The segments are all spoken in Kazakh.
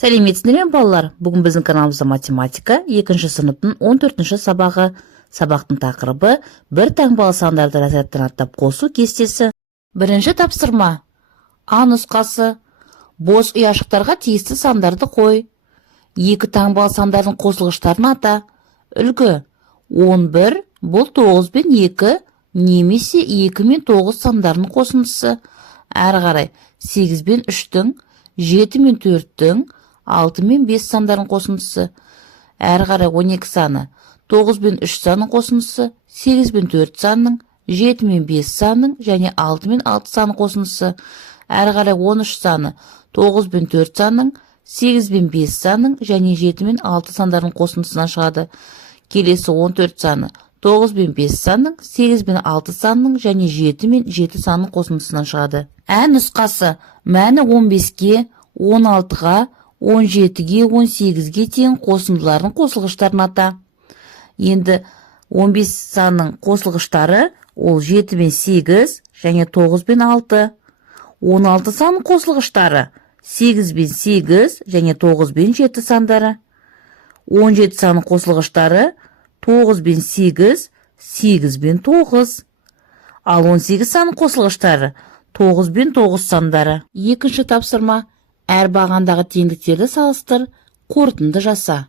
Сәлеметсіздер ме балалар? Бүгін біздің каналымызда математика 2-ші сыныптың 14-ші сабағы. Сабақтың тақырыбы бір таңбалы сандарды разрядтан аттап қосу кестесі. Бірінші тапсырма. А нұсқасы. Бос ұяшықтарға тиісті сандарды қой. Екі таңбалы сандардың қосылғыштарын ата. Үлгі. 11 бұл 9 бен 2 немесе 2 мен 9 сандарының қосындысы. Әрі қарай 8 бен 3-тің, 7 мен 4-тің, 6 мен 5 сандарын қосындысы. Әрі қарай 12 саны, 9 бен 3 санның қосындысы, 8 бен 4 санның, 7 мен 5 санның және 6 мен 6 санның қосындысы. Әрі қарай 13 саны, 9 бен 4 санның, 8 бен 5 санның және 7 мен 6 сандарын қосындысынан шығады. Келесі 14 саны, 9 бен 5 санның, 8 бен 6 санның және 7 мен 7 санның қосындысынан шығады. Ә нұсқасы мәні 15-ге, 16-ға, 17-ге, 18-ге тең қосындылардың қосылғыштарын ата. Енді 15 санның қосылғыштары ол 7 бен 8 және 9 бен 6. 16 санның қосылғыштары 8 бен 8 және 9 бен 7 сандары. 17 санның қосылғыштары 9 бен 8, 8 бен 9. Ал 18 санның қосылғыштары 9 бен 9 сандары. Екінші тапсырма. Әр бағандағы теңдіктерді салыстыр, қорытынды жаса.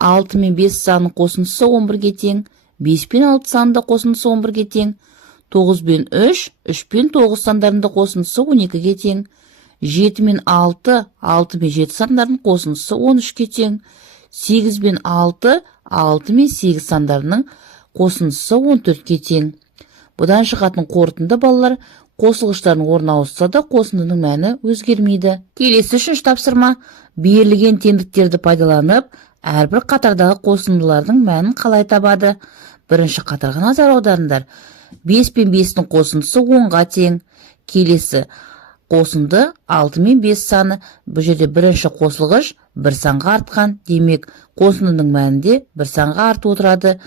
6 мен 5 санның қосындысы 11-ге тең, 5 пен 6 санында қосындысы 11-ге тең, 9 бен 3, 3 пен 9 сандарында қосындысы 12-ге тең, 7 мен 6, 6 мен 7 сандарының қосындысы 13-ге тең, 8 бен 6, 6 мен 8 сандарының қосындысы 14-ге тең. Бұдан шығатын қорытынды балалар қосылғыштардың орны ауысса да қосындының мәні өзгермейді. Келесі үшінші тапсырма. Берілген теңдіктерді пайдаланып, әрбір қатардағы қосындылардың мәнін қалай табады? Бірінші қатарға назар аударыңдар. 5 пен 5-тің қосындысы 10-ға тең. Келесі қосынды 6 мен 5 саны. Бұл жерде бірінші қосылғыш бір санға артқан, демек қосындының мәнінде бір санға артып отырады.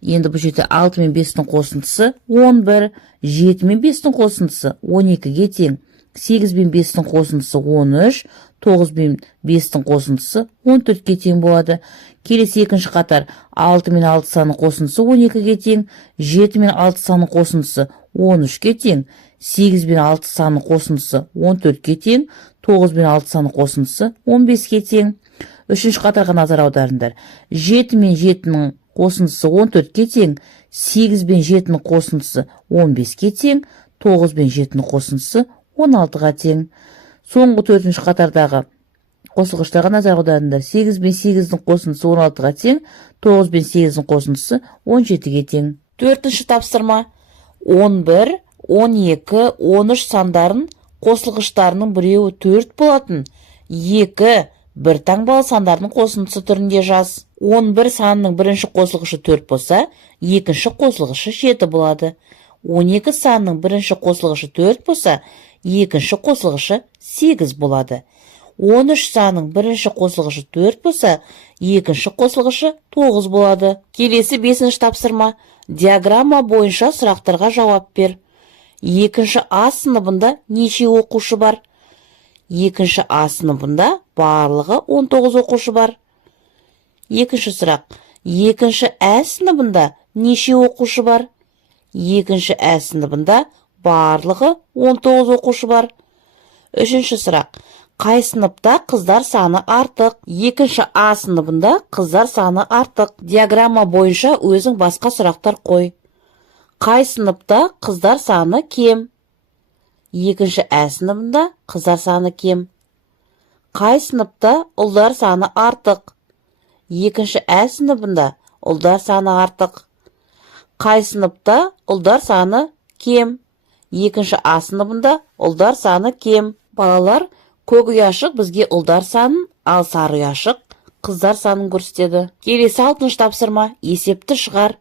Енді бұл жерде 6 мен 5-тің қосындысы 11, 7 мен 5-тің қосындысы 12-ге тең, 8 мен 5-тің қосындысы 13, 9 мен 5-тің қосындысы 14-ге тең болады. Келесі екінші қатар 6 мен 6 санның қосындысы 12-ге тең, 7 мен 6 санның қосындысы 13-ге тең, 8 мен 6 санның қосындысы 14-ге тең, 9 мен 6 санның қосындысы 15-ге тең. Үшінші қатарға назар аударыңдар. 7 мен 7-нің қосындысы 14-ке тең, 8 бен 7-нің қосындысы 15-ке тең, 9 бен 7-нің қосындысы 16-ға тең. Соңғы төртінші қатардағы қосылғыштарға назар аударыңдар. 8 бен 8-нің қосындысы 16-ға тең, 9 бен 8-нің қосындысы 17-ге тең. Төртінші тапсырма. 11, 12, 13 сандарын қосылғыштарының біреуі 4 болатын 2 бір таңбалы сандардың қосындысы түрінде жаз. 11 санының бірінші қосылғышы 4 болса, екінші қосылғышы 7 болады. 12 санының бірінші қосылғышы 4 болса, екінші қосылғышы 8 болады. 13 санының бірінші қосылғышы 4 болса, екінші қосылғышы 9 болады. Келесі 5-ші тапсырма. Диаграмма бойынша сұрақтарға жауап бер. Екінші А сыныбында неше оқушы бар? Екінші А сыныбында барлығы 19 оқушы бар. Екінші сұрақ. Екінші Ә сыныбында неше оқушы бар? Екінші Ә сыныбында барлығы 19 оқушы бар. Үшінші сұрақ. Қай сыныпта қыздар саны артық? Екінші А сыныбында қыздар саны артық. Диаграмма бойынша өзің басқа сұрақтар қой. Қай сыныпта қыздар саны кем? Екінші Ә сыныбында қыздар саны кем. Қай сыныпта ұлдар саны артық? Екінші Ә сыныбында ұлдар саны артық. Қай сыныпта ұлдар саны кем? Екінші А сыныбында ұлдар саны кем. Балалар, көк ұяшық бізге ұлдар санын, ал сары ұяшық қыздар санын көрсетеді. Келесі 6-шы тапсырма. Есепті шығар.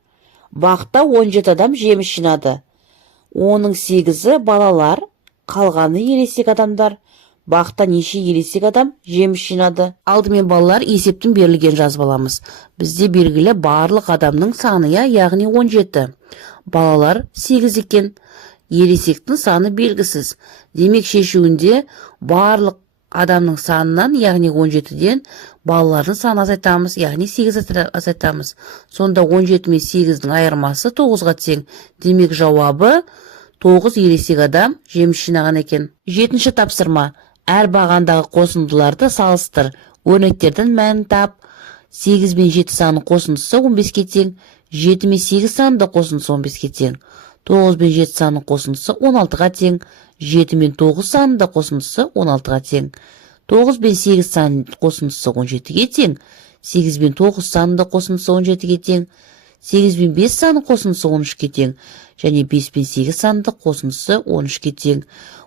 Бақта 17 адам жеміс жинады. Оның 8-і балалар, қалғаны ересек адамдар. Бақта неше ересек адам жеміс жинады? Алдымен балалар есептің берілген жазып аламыз. Бізде белгілі барлық адамның саны, яғни 17. Балалар 8 екен. Ересектің саны белгісіз. Демек шешуінде барлық Адамның санынан, яғни 17-ден балалардың санын азайтамыз, яғни 8 азайтамыз. Сонда 17 мен 8-дің айырмасы 9-ға тең. Демек жауабы 9 ересек адам жеміс жинаған екен. 7-ші тапсырма. Әр бағандағы қосындыларды салыстыр. Өрнектердің мәнін тап. 8 мен 7 санының қосындысы 15-ке тең. 7 мен 8 санының қосындысы 15-ке тең. 9 мен 7 санының қосындысы 16-ға тең. 7 мен 9 санының қосындысы 16-ға тең. 9 мен 8 санының қосындысы 17-ге тең. 8 мен 9 санының қосындысы 17-ге тең. 8 мен 5 санының қосындысы 13-ке тең. Және 5 мен 8 санының қосындысы 13-ке тең.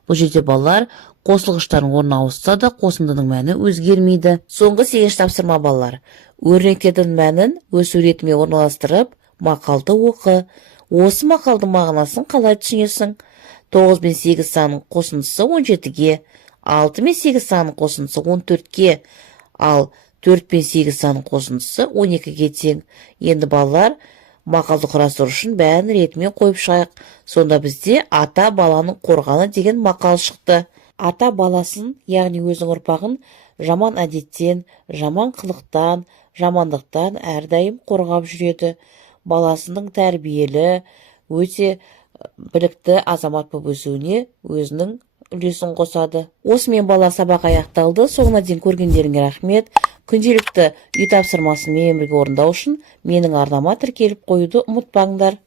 Бұл жерде балалар қосылғыштардың орнын ауысса да қосындының мәні өзгермейді. Соңғы 8 тапсырма балалар. Өрнектердің мәнін өз суретіме орналастырып, мақалды оқы. Осы мақалдың мағынасын қалай түсінесің? 9 мен 8 санының қосындысы 17-ге, 6 мен 8 санының қосындысы 14-ге, ал 4 мен 8 санының қосындысы 12-ге тең. Енді балалар мақалды құрастыру үшін бәрін ретімен қойып шығайық. Сонда бізде ата баланың қорғаны деген мақал шықты. Ата баласын, яғни өзінің ұрпағын жаман әдеттен, жаман қылықтан, жамандықтан әрдайым қорғап жүреді. Баласының тәрбиелі, өте білікті азамат болып өсуіне өзінің үлесін қосады. Осымен бала сабақ аяқталды. Соңына дейін көргендеріңе рахмет. Күнделікті үй тапсырмасын менімен бірге орындау үшін менің арнама тіркеліп қоюды ұмытпаңдар.